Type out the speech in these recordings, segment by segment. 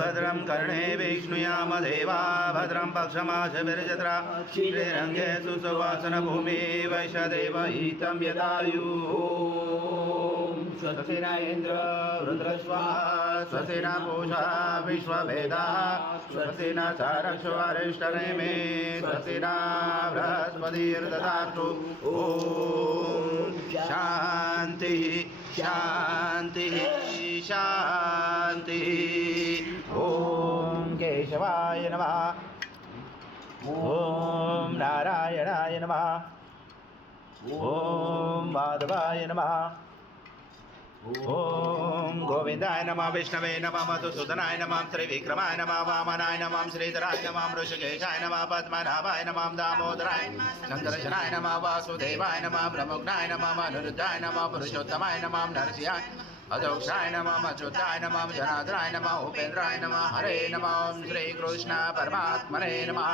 भद्रं कर्णे विष्णुयाम देवा भद्रं पक्षमाशभिर्जत्रा श्रीरङ्गे सुसुवासनभूमि वैश्यदेवहितं यदायुः स्वस्ति न इन्द्र रुद्रस्वाहा स्वस्ति न पूषा विश्ववेदाः स्वस्ति न चारक्षवारिष्ठनेमे स्वस्ति न बृहस्पतिर्दधातु ॐ शान्तिः शान्तिः शान्तिः ॐ केशवाय नमः ॐ नारायणाय नमः ॐ माधवाय नमः ॐ गोविन्दाय नमः विष्णवे नमः मधुसूदनाय नमः त्रिविक्रमाय नमः वामनाय नमः श्रीधराय नमः ऋषिकेशाय नमः पद्मनाभाय नमः दामोदराय शङ्करशनाय नमः वासुदेवाय नमः प्रमुग्नाय नमः अनिरुद्धाय नमः पुरुषोत्तमाय नमः नरसिंहाय अधोक्षाय नमः अच्युताय नमः जनार्दनाय नमः उपेन्द्राय नमः हरे नमः श्रीकृष्ण परमात्मने नमः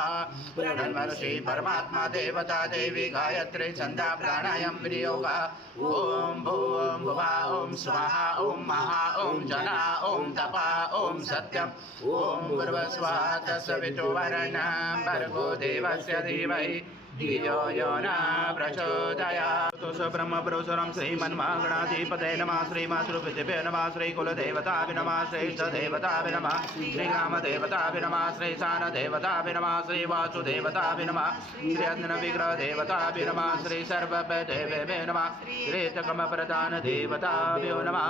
ब्रह्मर्षि परमात्मा देवता देवी गायत्री छन्दा प्राणायाम विनियोगा ओम भूम भुवा ओम स्वाहा ओम महा ओम जना ओम तपा ओम सत्यम ओम भूर्भुवस्सुवः तत्सवितुर्वरेण्यं भर्गो देवस्य धीमहि धियो यो न प्रचोदयात् ब्रह्मपुरुषं श्रीमन्महागणाधिपतये नमः श्रीमातृपितृभ्यो नमः श्रीकुलदेवताभ्यो नमः श्रेष्ठदेवताभ्यो नमः श्रीग्रामदेवताभ्यो नमः श्रीशानदेवताभ्यो नमः श्रीवासुदेवताभ्यो नमः श्रीअन्नविग्रहदेवताभ्यो नमः श्रीसर्वदेवेभ्यो नमः श्रीतकमप्रधानदेवताभ्यो नमः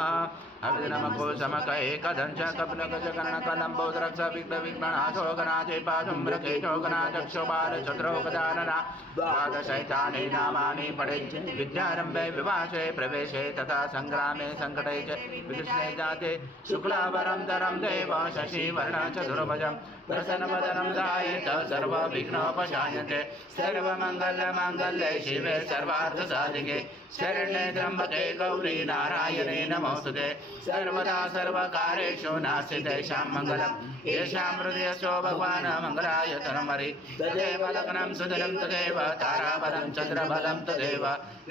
अभिनमकोशमकैकदंश कपिलगजकर्णकलम्बोदरक्ष विघ्नविघ्ननाशो गणाधिपाशुम्भ्रकेशो गणाचक्षुबालचन्द्रोपदानना द्वादशैतानि नामानि पठेत् विद्यारम्भे विवाहे प्रवेशे तथा सङ्ग्रामे सङ्कटे च विकृष्णे जाते शुक्लावरं धरं देव शशिवर्णचतुर्भुजं प्रसन्नवदनं ध्यायेत् सर्वविघ्नोपशायन्ते सर्वमङ्गलमाङ्गल्ये शिवे सर्वार्थसाधिके शरण्ये त्र्यम्बके गौरी नारायणे नमोस्तुते सर्वदा सर्वकार्येषु नास्ति तेषां मङ्गलं येषां हृदयस्थो भगवान् मङ्गलायतनं हरि तदेव लग्नं सुदिनं तदेव ताराबलं चन्द्रबलं तदेव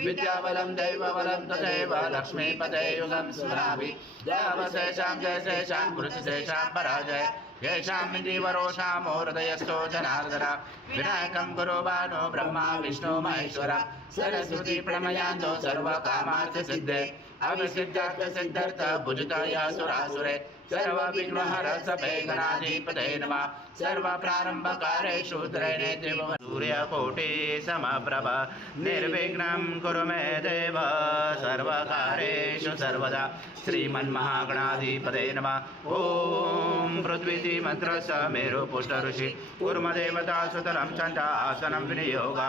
विद्याबलं दैवबलं तदेव लक्ष्मीपते युगं स्मरामि देवशेषां जयशेषां गुरुशेषां पराजय येषां दिवरोषामो हृदयस्थो जनार्दन विनायकं गुरुबानो ब्रह्मा विष्णु महेश्वर सरस्वती प्रणमयान्तो सर्वकामार्थसिद्धे अविसिद्धार्थसिद्धार्थ भुजताया सुरासुरे सर्वविघ्नहर सभे गणाधिपते नमः सर्वप्रारम्भकारेषु त्रैणे त्रिभुवन सूर्यकोटि समप्रभ निर्विघ्नं कुरु मे देव सर्वकार्येषु सर्वदा श्रीमन्महागणाधिपते नमः ॐ पृथ्वी मंत्रस्य मेरुपुष्ट ऋषि कूर्मदेवता सुतलं चण्ड आसनं विनियोग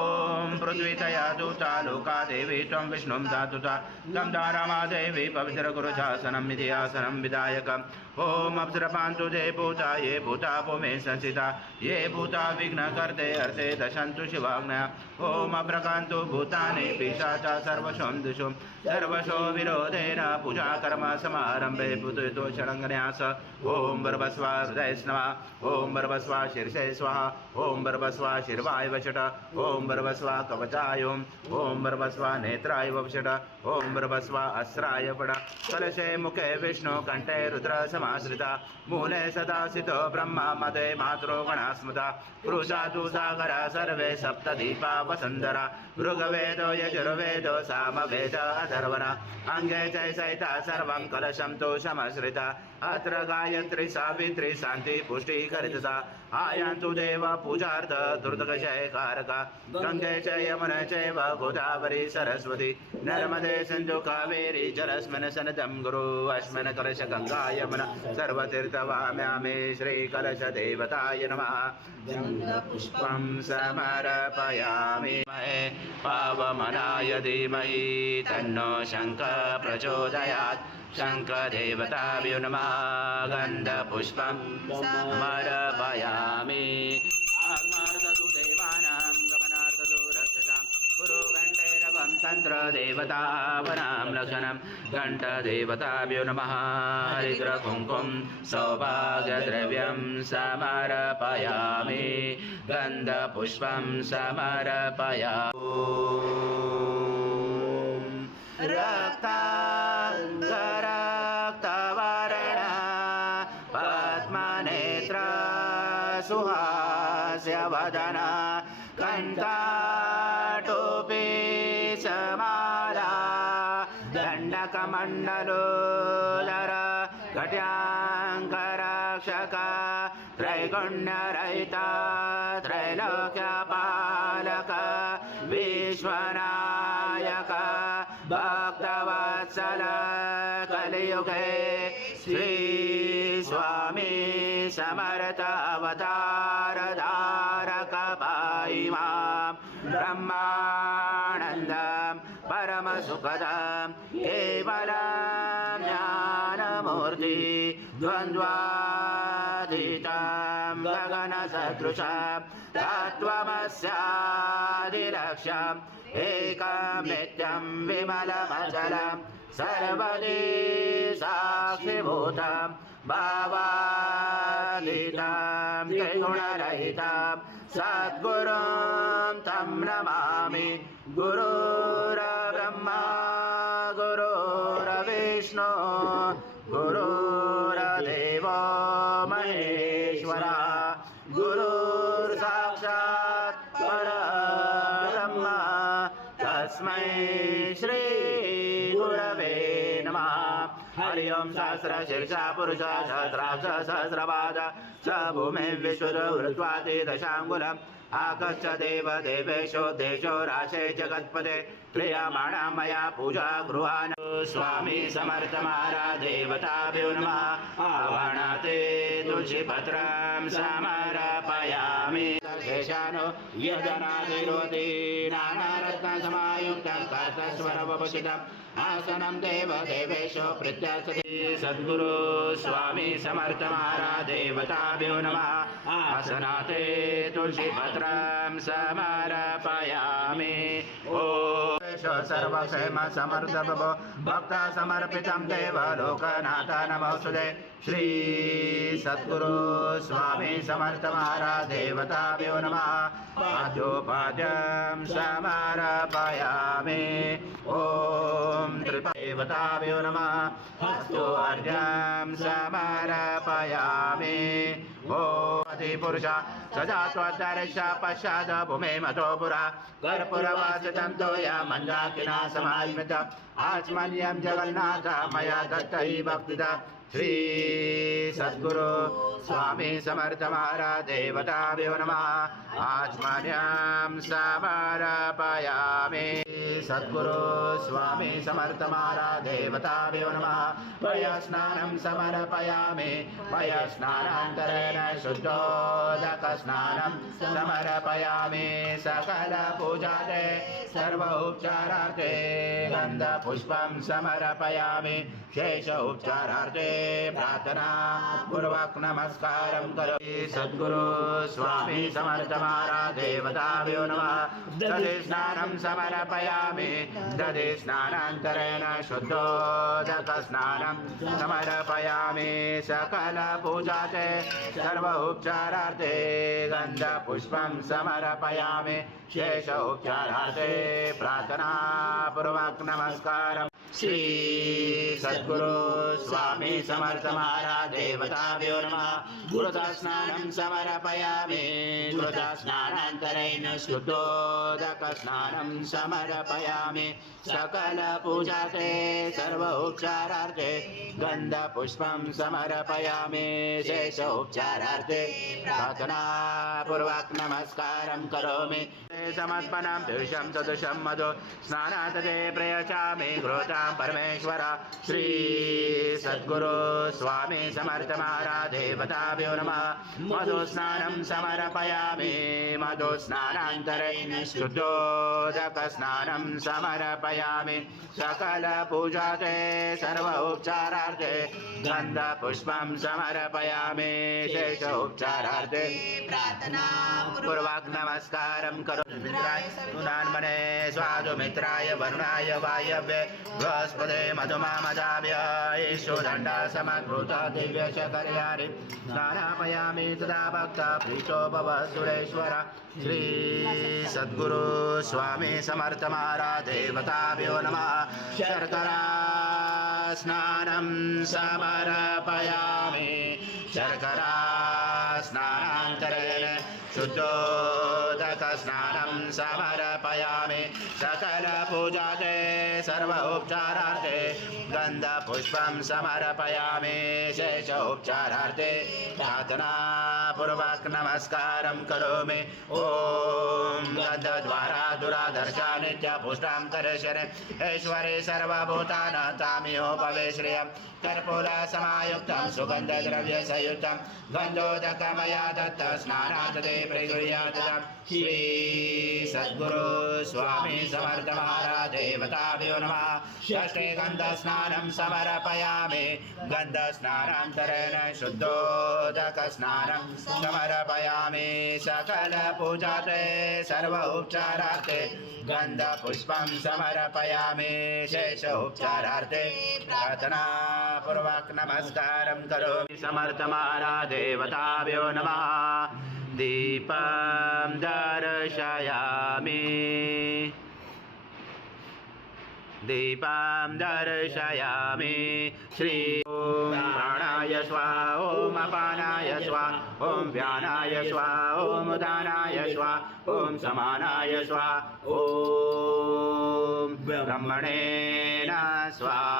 ॐ पृथ्वीतया दूता लोका देवी त्वं विष्णुं धातुता तं दारमादेवी पवित्रगुरुशासनं इति आसनं विधायकम् ॐ अप्सरपान्तु ये भूता भूमे संस्थिता ये भूता विघ्नकर्ते अर्थे दशन्तु शिवाज्ञया ॐ अप्रकान्तु भूतानि पिशाचा सर्वशों दिशो सर्वशो विरोधेन पूजा कर्म समारम्भे भूतो षडङ्गन्यास ॐ भर्भस्वा हृदये नमः ॐ भर्भस्वा शीर्षे स्वाहा ॐ भर्भस्वा शिर्वाय वषट ॐ भर्भस्वा कवचाय ॐ भर्भस्वा नेत्राय वषट ॐ भर्भस्वा अस्राय पड कलशे मुखे विष्णु कंठे रुद्र समाश्रिता मूले सदा स्थितो ब्रह्मा मदे मातरो गणास्मृता पुरुषादु सागर सर्वे सप्तदीपा वसुन्धरा ऋग्वेदो यजुर्वेदो सामवेद अथर्वण अंगे च सहिता सर्वं कलशं तु समाश्रिता अत्र गायत्री सावित्री शांति पुष्टि करिता आयान्तु देव पूजार्थ दुर्दशयकारका गंगे च यमुने चैव गोदावरी सरस्वती नर्मदे सिन्धु कावेरी जलस्मिन् सन्निधं गुरु अस्मिन् कलश गंगा यमुना सर्वतीर्थवाम्यामि श्रीकलशदेवताय नमः पुष्पं समर्पयामि पावमनाय धीमहि तन्नो शङ्कर प्रचोदयात् शङ्खदेवताभ्यो नमः गन्धपुष्पं समर्पयामि आत्मार्थतु देवानां गमनार्थतु रक्षसां गुरु घण्टैरवं तन्त्रदेवतावनां लक्षणं घण्टदेवताभ्यो नमः हरिद्रकुङ्कुं सौभाग्यद्रव्यं समर्पयामि गन्धपुष्पं समर्पयामि रक्ताङ्गरक्तवर्णा सुहास्य वदन कंठाटोपी समाला दंडकमंडलोदर कट्यांकरक्षक त्रैगुण्यरहिता त्रैलोक्यपालक विश्वनायक भक्तवत्सल कलियुगे श्री स्वामी समर्थ अवतार धारक पाहिमां ब्रह्मानन्दं परम सुखदं केवलं ज्ञानमूर्ति द्वन्द्वातीतं गगनसदृशं तत्त्वमस्यादिलक्ष्यम् एकं नित्यं विमलमचलं सर्वदि साक्षिभूतं भावातीतं त्रिगुणरहितं सद्गुरुं तं नमामि गुरुर्ब्रह्मा गुरुर्विष्णु गुरुर्देवो महेश्वरा गुरुर्साक्षात् परब्रह्म तस्मै श्री गुरवे नमः। हरि ओम सहस्रशीर्षा पुरुष सहस्राक्ष सहस्रपाद स भूमि विश्ववृत्वाति दशाङ्गुलम् आगच्छ देव देवेशो देशो राशे जगत्पते क्रियमाणा मया पूजा गृहाण स्वामी समर्थ महाराज देवताभ्यो नमः। आवाहनाते तुलसीपत्रं समर्पयामि शेषानो यदनादिरोति नानारत्नसमायुक्तं कर्तस्वरवभूषितम् आसनं देव देवेशो प्रत्यासते सद्गुरु स्वामी समर्थ महाराज देवताभ्यो नमः। आसनाते तुलसीपत्रं समर्पयामि। ॐ सर्वक्षेम समर्थ भव भक्त समर्पितं देव लोकनाथ नमोस्तुते। श्री सद्गुरु स्वामी समर्थ महाराज देवताभ्यो नमः। पाद्योपाद्यं समर्पयामि। ॐ त्रिदेवताभ्यो नमः। हस्तो अर्घ्यं समर्पयामि। ॐ पुरुष सजात्वदर्श पश्चाद भूमे मतो पुरा कर्पूरवासितं तोया मञ्जाकिना समास्मृतम् आचमन्यं जगन्नाथ मया दत्तै भक्तिदा। श्री सद्गुरु स्वामी समर्थ महाराज देवताभ्यो नमः। आचमन्यं समर्पयामि। सद्गुरु स्वामी समर्थ महाराज देवताभ्यो नमः। पयस्नानं समर्पयामि। पयस्नानान्तरेण शुद्धोदकस्नानं समर्पयामि। सकल पूजाते सर्व उपचारार्थे गन्धपुष्पं समर्पयामि। शेष उपचारार्थे प्रार्थना पूर्वक नमस्कारं करोमि। सद्गुरु स्वामी समर्थ महाराज देवताभ्यो नमः। दधि स्नानं समर्पयामि। दधि स्नानान्तरेण शुद्धोदक स्नानं समर्पयामि। सकल पूजाते सर्व उपचारार्थे गन्धपुष्पं समर्पयामि। शेष उपचारार्थे प्रार्थना पूर्वक नमस्कारं। श्री सद्गुरु स्वामी समर्थ महाराज देवताभ्यो नमः। गुरुदस्नानं समर्पयामि। गुरुदस्नानान्तरेण शुद्धोदक स्नानं समर्पयामि। सकल पूजाते सर्व उपचारार्थे गन्धपुष्पं समर्पयामि। शेष उपचारार्थे प्रार्थना पूर्वक नमस्कारं करोमि। समर्पणं तुषं सदृशं मधु स्नानातते प्रयचामि घृतां परमेश्वर। श्री सद्गुरु स्वामी समर्थ महाराज देवताभ्यो नमः। मधुस्नानं समर्पयामि। मधुस्नानान्तरेण शुद्धोदक स्नानं समर्पयामि। सकल पूजाते सर्व उपचारार्थे गन्धपुष्पं समर्पयामि। शेष उपचारार्थे प्रार्थना पूर्वक नमस्कारं करोमि। मित्राय तुनान्मने स्वादु मित्राय वरुणाय वायव्ये बृहस्पते मधुमामदाभ्य ईशोदण्डा समकृत दिव्य शकर्याणि स्नानापयामि तदा भक्ता प्रीतो भव सुरेश्वर। श्री सद्गुरु स्वामी समर्थ महाराज देवताभ्यो नमः। शर्करा स्नानं समर्पयामि। शर्करा स्नानान्तरे शुद्धोदकस्नानं समर्पयामि सकलपूजाते सर्व उपचारार्थे गन्धपुष्पं समर्पयामि शेष उपचारार्थे प्रार्थनापूर्वक नमस्कारं करोमि ॐ गन्धद्वारा दुरादर्शा नित्यपुष्टां दर्शने ऐश्वरे सर्वभूतानां तामिहोपवे श्रियं कर्पूरसमायुक्तं सुगन्धद्रव्यसंयुक्तं गन्धोदकमया दत्त स्नानात् ते प्रगृह्यात् श्री सद्गुरु स्वामी समर्थ महाराज देवताभ्यो नमः षष्ठे गन्धस्नानं समर्पयामि गन्धस्नानान्तरेण शुद्धोदकस्नानं समर्पयामि सकलपूजाते सर्व उपचारार्थे गन्धपुष्पं समर्पयामि शेष उपचारार्थे प्रार्थनापूर्वक नमस्कारं करोमि समर्थ महाराज देवताभ्यो नमः दीपं दर्शयामि दीपं दर्शयामि श्री ॐ प्राणाय स्वाहा ॐ अपानाय स्वाहा ॐ व्यानाय स्वाहा ॐ उदानाय स्वाहा ॐ समानाय स्वाहा ॐ ब्रह्मणेन स्वाहा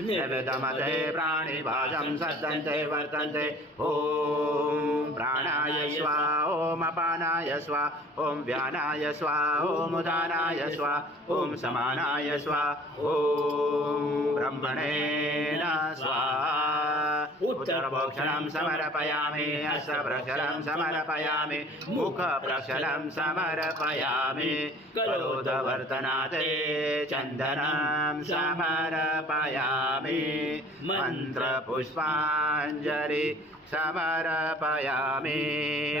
निवेदमते प्राणिभाजं सद्यन्ते वर्तन्ते ॐ प्राणाय स्वाहा ॐ अपानाय स्वाहा ॐ व्यानाय स्वाहा ॐ उदानाय स्वाहा ॐ समानाय स्वाहा ॐ ब्रह्मणेन स्वाहा उत्तरभोक्षणं समर्पयामि हस्तप्रक्षालं समर्पयामि मुखप्रक्षालं समर्पयामि करोदवर्तनात् चन्दनं समर्पयामि मन्त्रपुष्पाञ्जलि समर्पयामि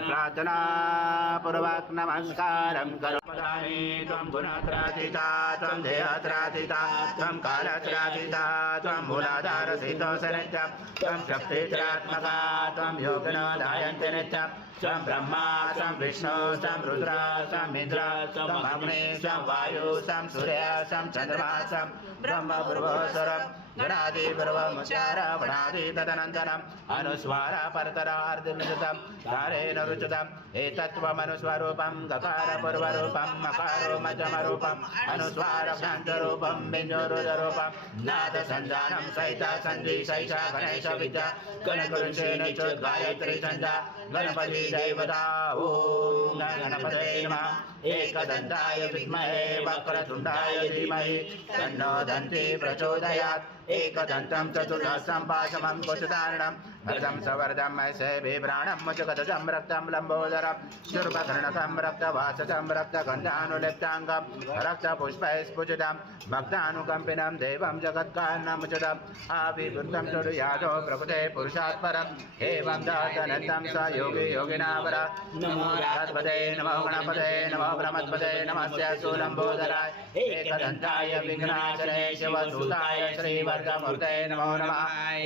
प्रार्थनापूर्वक नमस्कारं करोमि त्वं गुणत्रातीता त्वं देहत्रातीता त्वं कालत्रातीता त्वं मूलाधारसिद्धोऽसनित्यं त्वं शक्तित्रात्मका त्वं योगिनोदायन्ति नित्यं त्वं ब्रह्मा त्वं विष्णु त्वं रुद्र त्वं इन्द्र त्वं अग्नि त्वं वायु त्वं सूर्य त्वं चन्द्रमा त्वं ब्रह्म पूर्वस्वरं गणादि पूर्वमुच्चार वणादि तदनन्तरम् अनुस्वार परतरार्धनिजुतं कारेण रुचितम् एतत्त्वमनुस्वरूपं गकार पूर्वरूपं मकारो मध्यमरूपम् अनुस्वार भ्रान्तरूपं बिन्दुरुदरूपं नादसञ्जानं सहित सन्धि सहित गणेश विद्या गणगुरुशेन च गायत्री छन्दा गणपति देवता ॐ गणपतये नमः एकदन्ताय विद्महे वक्रतुण्डाय धीमहि तन्नो दन्ती प्रचोदयात् एकदन्तं चतुर्हस्तं पाशमं कुशधारणं भरतं सवर्धं शैबिभ्राणं मुचगदं रक्तं लम्बोदरं शूर्पकर्णकं रक्तवासकं रक्तगन्धानुलिप्ताङ्गं रक्तपुष्पैस्फुटितं भक्तानुकम्पिनं देवं जगत्कारणमुचितम् आविवृतं चुर्यादो प्रभुते पुरुषात् परम् एवं दत्तनन्तं स योगी योगिनावर नमो राधपते नमो गणपते नमो ब्रह्मपते नमस्य सुलम्बोदराय एकदन्ताय विघ्नाचले शिवदूताय श्रीवर्धमूर्ते नमो नमः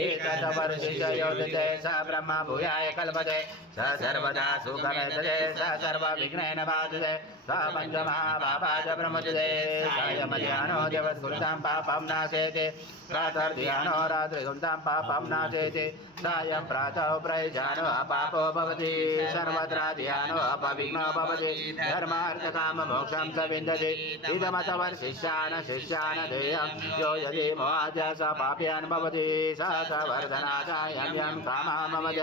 एकदवर्षिषयोदिते स ब्रह्म भूयाय कल्पते स सर्वदा सुखमेतते स सर्वविघ्नेन बाधते स पञ्चमहापापाय ब्रह्मचिते सायमध्याह्नो दिवस्कृतं पापं नाशेति प्रातर्ध्यानो रात्रिगुन्तं पापं नाशेति सायं प्रातः प्रयुजानो अपापो भवति सर्वत्र ध्यानो अपविघ्नो भवति धर्मार्थकाममोक्षं स विन्दति इदमतवर्षिष्यान् शिष्यान् देयं यो यदि मोहाद्य स पाप्यान् भवति स वर्धनाय यं कामामवज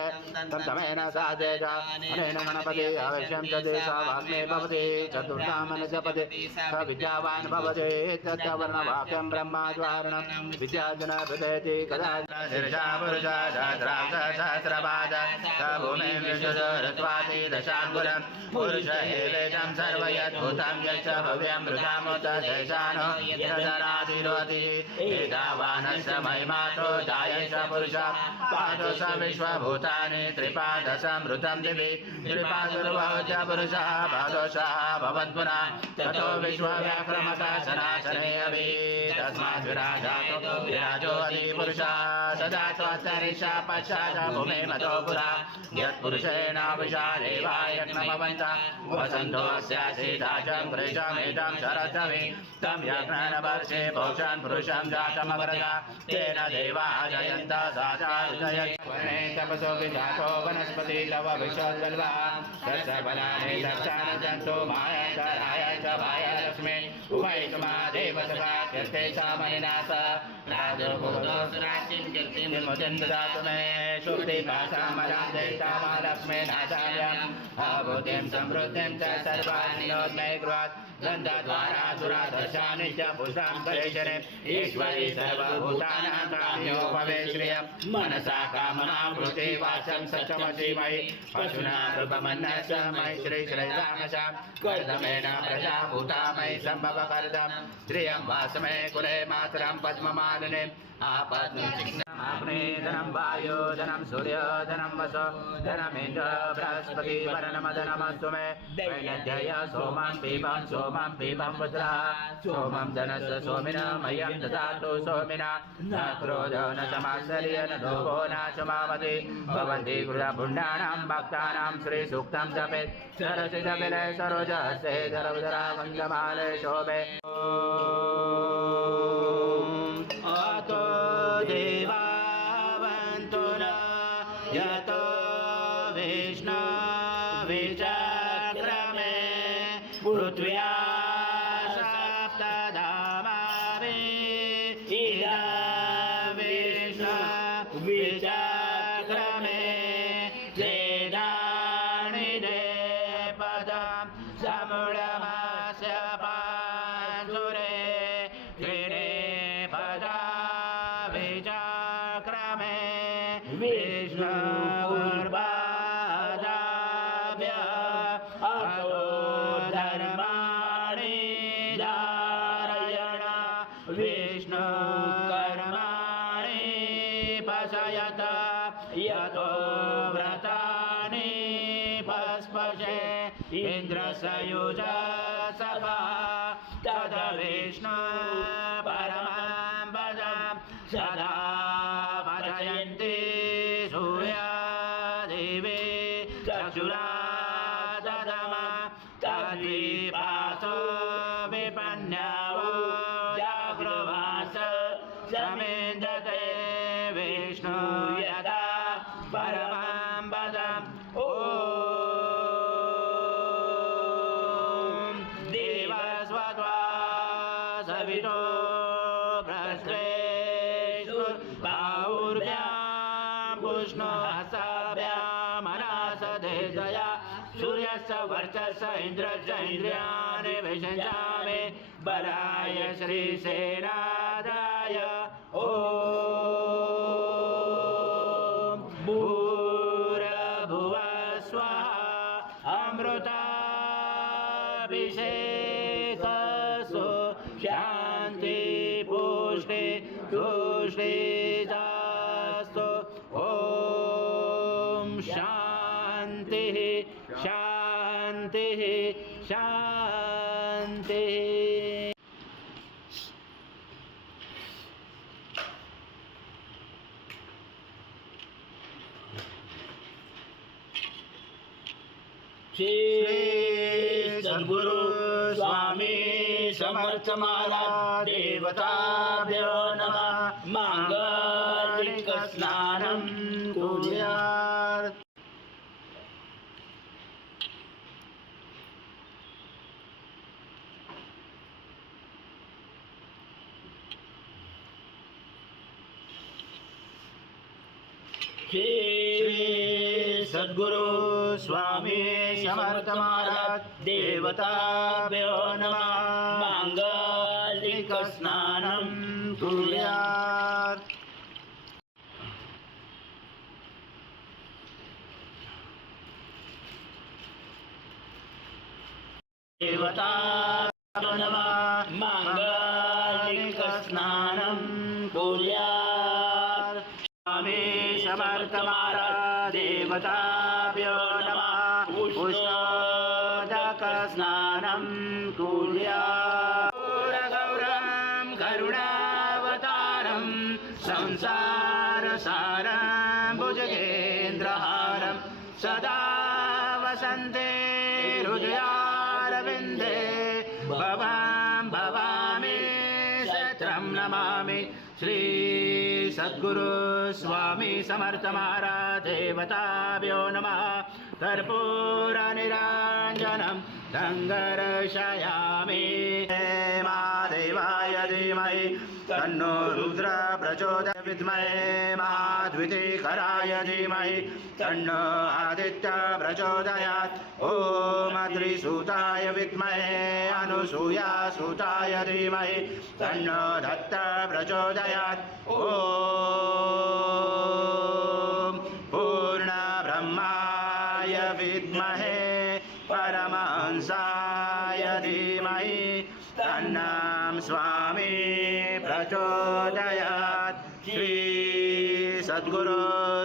तं तमेन साधेत अनेन गणपति अवश्यं च देशवाग्मे भवति चतुर्धामन जपति स विद्यावान् भवति तत्वर्णवाक्यं ब्रह्माद्वारणं विद्याजन विदेति कदा शीर्षा पुरुषा सहस्रपाद स भूमिं विशुद्धरत्वाति दशाङ्गुलं पुरुष एवेदं सर्वयद्भूतं यच्च भव्यं मृगामुत शेषानो यदराधिरोति एतावानस्य महिमातो जायश्च पुरुषः पादो स विश्वभूतानि त्रिपादसमृतं दिवि त्रिपादुर्भवच पुरुषः पादोषः भवद्गुणा ततो विश्वव्याक्रमता सनातने अभि तस्मात् विराजातो विराजो अधिपुरुषः सदा त्वत्तरिषा पश्चात् भूमे मतो पुरा यत्पुरुषेण विशालेवायज्ञमवन्तः वसन्तो अस्यासीदाचं कृशमेतं शरद्धवि तं यज्ञनवर्षे पौषन् पुरुषं जातमवरदा तेन देवा जयन्त साजा वर्णे तपसो विजातो वनस्पति तव विशोद्बल्वा तस्य फलानि दक्षान जन्तु मायान्तराय च वायालक्ष्मी उभयतमा देवसभा कीर्ते सामनिनाथ राजोभूतोऽसुराचिं कीर्तिं ददातु मे शुद्धिपासामरां देशामालक्ष्मी नाचार्यम् अभूतिं समृद्धिं च सर्वाणि नोन्मे गृहात् गन्धद्वारा दुरादर्शानि च पुष्टां करेशने ईश्वरी सर्वभूतानां काम्यो भवे श्रियं मनसा कामनावृत्ति वाचं सचमसि मयि पशुना रूपमन्नस्य मयि श्री श्रीरामशां कर्दमेन प्रजाभूता मयि सम्भव कर्दं श्रियं वासमे कुले मातरं पद्ममालिने धनं वायो धनं सूर्य धनं वसो धनमिन्द्र बृहस्पति वरणमधनमस्तु मे दैनध्यय सोमं पीपं वज्रः सोमं धनस्य सोमिना मह्यं ददातु सोमिना न क्रोधो न समात्सर्य न लोभो न क्षमामति भवन्ति गृहपुण्यानां भक्तानां श्रीसूक्तं जपेत् सरसि जपिले सरोजहस्ते धरवधरा वन्दमाले शोभे अतो देवावन्तु न यतो विष्णुविचक्रमे पृथ्व्या सप्तधामाभिः इदं विष्णुविचक्रमे वेदानि पदं समूढमस्य पाञ्चुरे विचक्रमे विष्णुर्पादाभ्य अतो धर्माणि धारयण विष्णुकर्माणि पशयत यतो व्रतानि पस्पशे इन्द्रसयुज सभा तद विष्णु परमां पदं सदा भजयन्ति सूर्यादेवी चक्षुरा ददमा तद्विपासो विपन्यावो जागृवास समेन्दते विष्णु यदा परमां पदम् ॐ देवस्वत्वा सवितो सूर्यस्य वर्चस्स इन्द्रस्य इन्द्रियाणि विषयामि बलाय श्रीसेनादाय ॐ भूर्भुवः स्वः अमृताभिषेकस्तु शान्ति पुष्टि तुष्टिदास्तु ॐ शान्तिः शान्तिः शान्तिः। श्री सद्गुरु स्वामी समर्थ महाराज देवताभ्यो नमः। मांगलिक स्नानं कुर्यात्। श्री सद्गुरु स्वामी समर्थ महाराज देवताभ्यो नमः। मांगलिक स्नानं कुर्यात्। देवताभ्यो नमः। मांगलिक स्नानं कुर्यात्। स्वामी समर्थ महाराज देवताभ्यो नमः। उष्णोदक स्नानं कुर्यात्। गौरं करुणावतारं संसारसारं भुजगेन्द्रहारं सदा वसन्ते हृदयारविन्दे भवां भवामि शत्रं नमामि। श्री सद्गुरु स्वामी समर्थ महाराज देवताभ्यो नमः कर्पूरनिराञ्जनं सङ्गर्षयामि महादेवाय धीमहि तन्नो रुद्र प्रचोदयात् विद्महे महाद्वितीकराय धीमहि तन्नो आदित्य प्रचोदयात् ॐ त्रिसूताय विद्महे अनुसूयासुताय धीमहि तन्नो दत्त प्रचोदयात् ॐ पूर्णब्रह्माय विद्महे परमहंसाय धीमहि तन्नं स्वामी प्रचोदयात् श्री सद्गुरु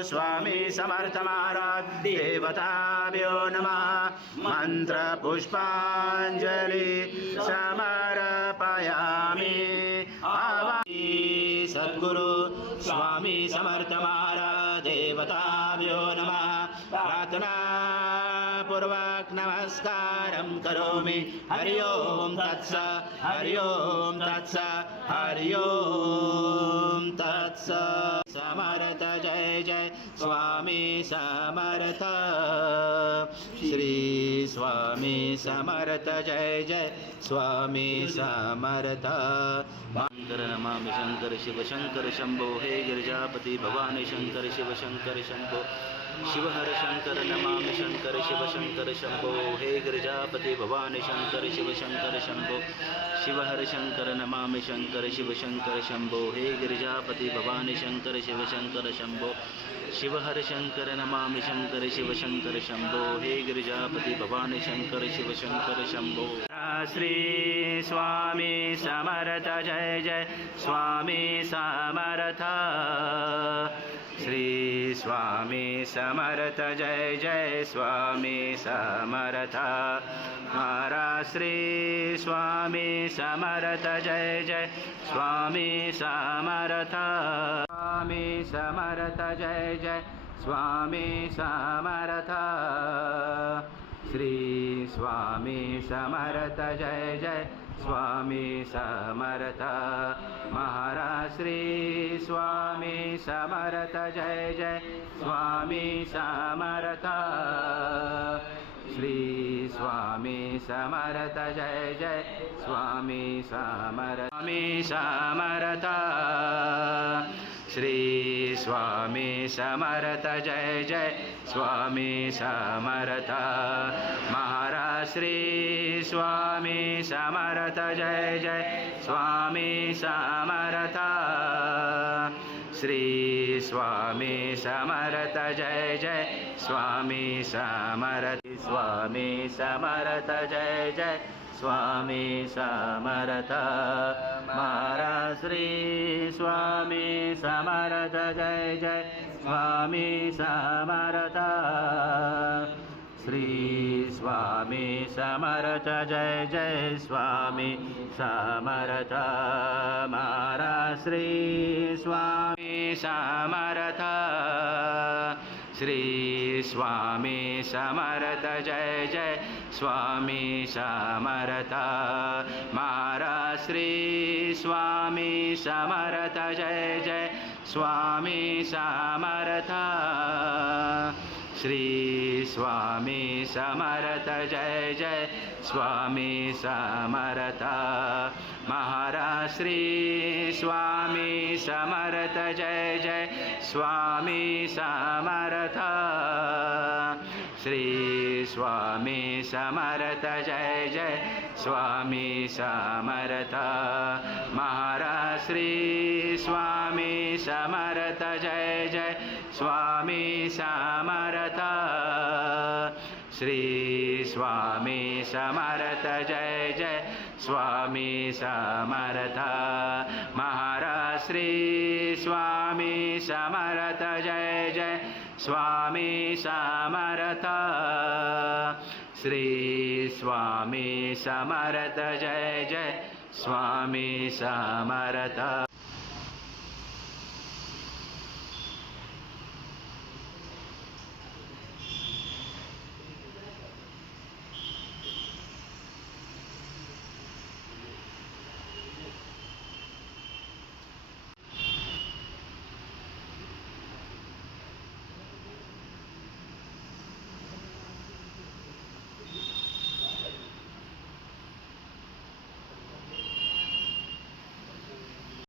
स्वामी समर्थ महाराज देवताभ्यो नमः मंत्र पुष्पांजलि समर्पयामि आवाहयामि सद्गुरु स्वामी समर्थ महाराज देवताभ्यो नमः प्रार्थना पूर्वक नमस्कारं करोमि हरि ओम तत्स हरि ओम तत्स हरि ओम तत्स समर्थ जय जय स्वामी समर्थ श्री स्वामी समर्थ जय जय स्वामी समर्थ शंकर नमामि शंकर शिव शंकर शंभो हे गिरिजापति भवानी शंकर शिव शंकर शंभो शिव हर शंकर नमामि शंकर शिव शंकर शंभो हे गिरिजापति भवानी शंकर शिव शंकर शंभो शिव हर शंकर नमामि शंकर शिव शंकर शंभो हे गिरिजापति भवानी शंकर शिव शंकर शंभो शिव हर शंकर नमामि शंकर शिव शंकर शंभो हे गिरिजापति भवानी शंकर शिव शंकर शंभो श्री स्वामी समर्थ जय जय स्वामी समर्थ श्री स्वामी समर्थ जय जय स्वामी समर्थ महाराज श्री स्वामी समर्थ जय जय स्वामी समर्थ स्वामी समर्थ जय जय स्वामी समर्थ श्री स्वामी समर्थ जय जय स्वामी समर्थ महाराज श्री स्वामी समर्थ जय जय स्वामी समर्थ श्री स्वामी समर्थ जय जय स्वामी समर्थ स्वामी समर्थ श्री स्वामी समर्थ जय जय स्वामी समर्थ महाराज श्री स्वामी समर्थ जय जय स्वामी समर्थ श्री स्वामी समर्थ जय जय स्वामी समर्थ स्वामी समर्थ जय जय स्वामी समर्थ महाराज श्री स्वामी समर्थ जय जय स्वामी समर्थ श्री स्वामी समर्थ जय जय स्वामी समर्थ महाराज श्री स्वामी समर्थ श्री स्वामी समर्थ जय जय स्वामी समर्थ महाराज श्री स्वामी समर्थ जय जय स्वामी समर्थ श्री स्वामी समर्थ जय जय स्वामी समर्थ महाराज श्री स्वामी समर्थ जय जय स्वामी समर्थ श्री स्वामी समर्थ जय जय स्वामी समर्थ महाराज श्री स्वामी समर्थ जय जय स्वामी समर्थ श्री स्वामी समर्थ जय जय स्वामी समर्थ महाराज श्री स्वामी समर्थ जय जय स्वामी समर्थ श्री स्वामी समर्थ जय जय स्वामी समर्थ